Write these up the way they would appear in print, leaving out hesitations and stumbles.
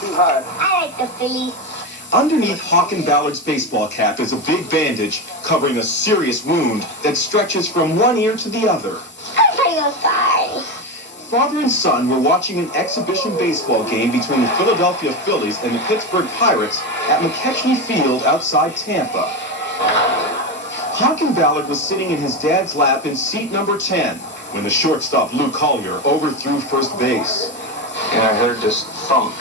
too hard. I like the Phillies. Underneath Hawken Ballard's baseball cap is a big bandage covering a serious wound that stretches from one ear to the other. I'm so sorry. Father and son were watching an exhibition baseball game between the Philadelphia Phillies and the Pittsburgh Pirates at McKechnie Field outside Tampa. Hawken Ballard was sitting in his dad's lap in seat number 10 when the shortstop Lou Collier overthrew first base. And I heard this thunk.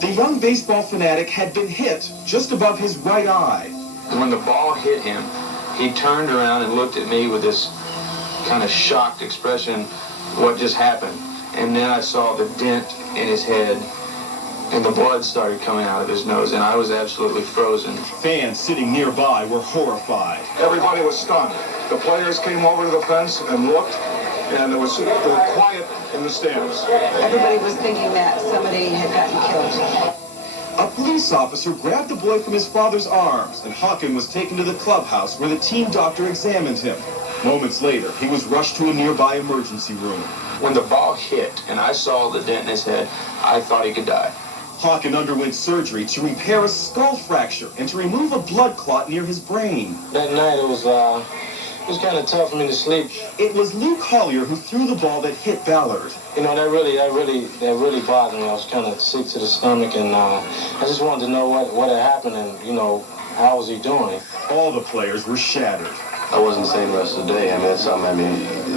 The young baseball fanatic had been hit just above his right eye. When the ball hit him, he turned around and looked at me with this kind of shocked expression, what just happened. And then I saw the dent in his head, and the blood started coming out of his nose, and I was absolutely frozen. Fans sitting nearby were horrified. Everybody was stunned. The players came over to the fence and looked, and there was quiet in the stands. Everybody was thinking that somebody had gotten killed. A police officer grabbed the boy from his father's arms, and Hawken was taken to the clubhouse where the team doctor examined him. Moments later, he was rushed to a nearby emergency room. When the ball hit and I saw the dent in his head, I thought he could die. Hawken underwent surgery to repair a skull fracture and to remove a blood clot near his brain. That night it was kind of tough for me to sleep. It was Lou Collier who threw the ball that hit Ballard. You know, that really bothered me. I was kind of sick to the stomach, and I just wanted to know what had happened, and you know, how was he doing? All the players were shattered. I wasn't the same the rest of the day. I mean, that's something,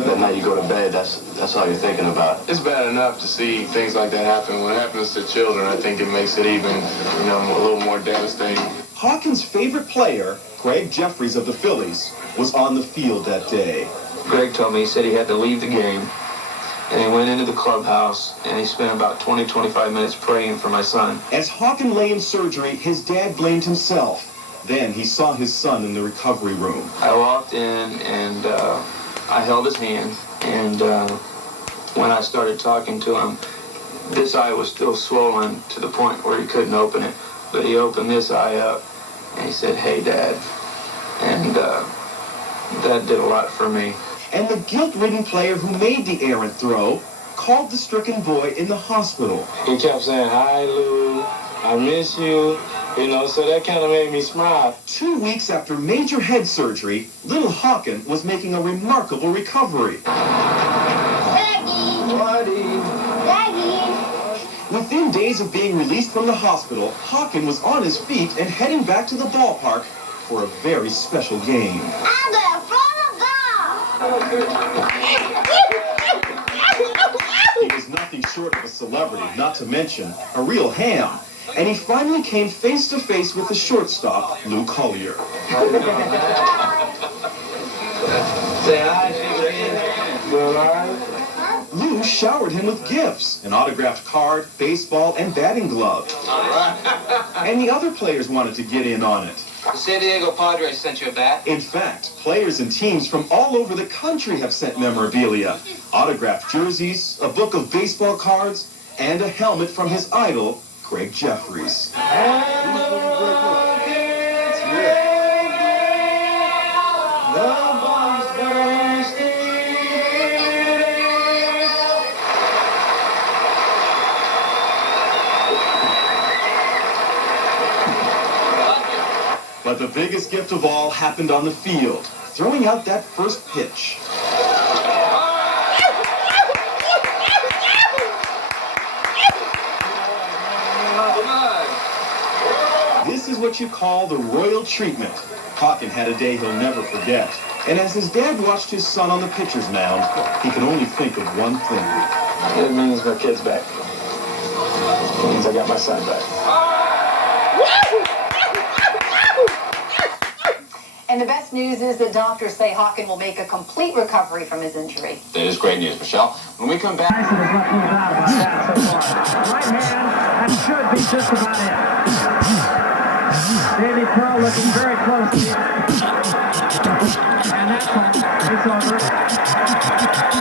that night you go to bed, that's all you're thinking about. It's bad enough to see things like that happen. When it happens to children, I think it makes it even, a little more devastating. Hawken's favorite player, Greg Jeffries of the Phillies, was on the field that day. Greg told me, he said he had to leave the game, and he went into the clubhouse, and he spent about 20-25 minutes praying for my son. As Hawken lay in surgery, his dad blamed himself. Then he saw his son in the recovery room. I walked in, and I held his hand, and when I started talking to him, this eye was still swollen to the point where he couldn't open it, but he opened this eye up, and he said, "Hey, Dad," and that did a lot for me. And the guilt-ridden player who made the errant throw called the stricken boy in the hospital. He kept saying, "Hi, Lou, I miss you." You know, so that kind of made me smile. 2 weeks after major head surgery, little Hawken was making a remarkable recovery. Daddy. Within days of being released from the hospital, Hawken was on his feet and heading back to the ballpark for a very special game. I'm gonna throw the ball. He was nothing short of a celebrity, not to mention a real ham. And he finally came face to face with the shortstop, Lou Collier. Say hi, shake hands. Well, all right. Lou showered him with gifts, an autographed card, baseball, and batting glove. And the other players wanted to get in on it. The San Diego Padres sent you a bat? In fact, players and teams from all over the country have sent memorabilia, autographed jerseys, a book of baseball cards, and a helmet from his idol, Greg Jeffries. But the biggest gift of all happened on the field, throwing out that first pitch. This is what you call the royal treatment. Hawken had a day he'll never forget. And as his dad watched his son on the pitcher's mound, he could only think of one thing. It means my kid's back. It means I got my son back. And the best news is that doctors say Hawken will make a complete recovery from his injury. That is great news, Michelle. When we come back... Right hand, that should be just about it. Davey Pearl looking very close to it. And that's all. It's over.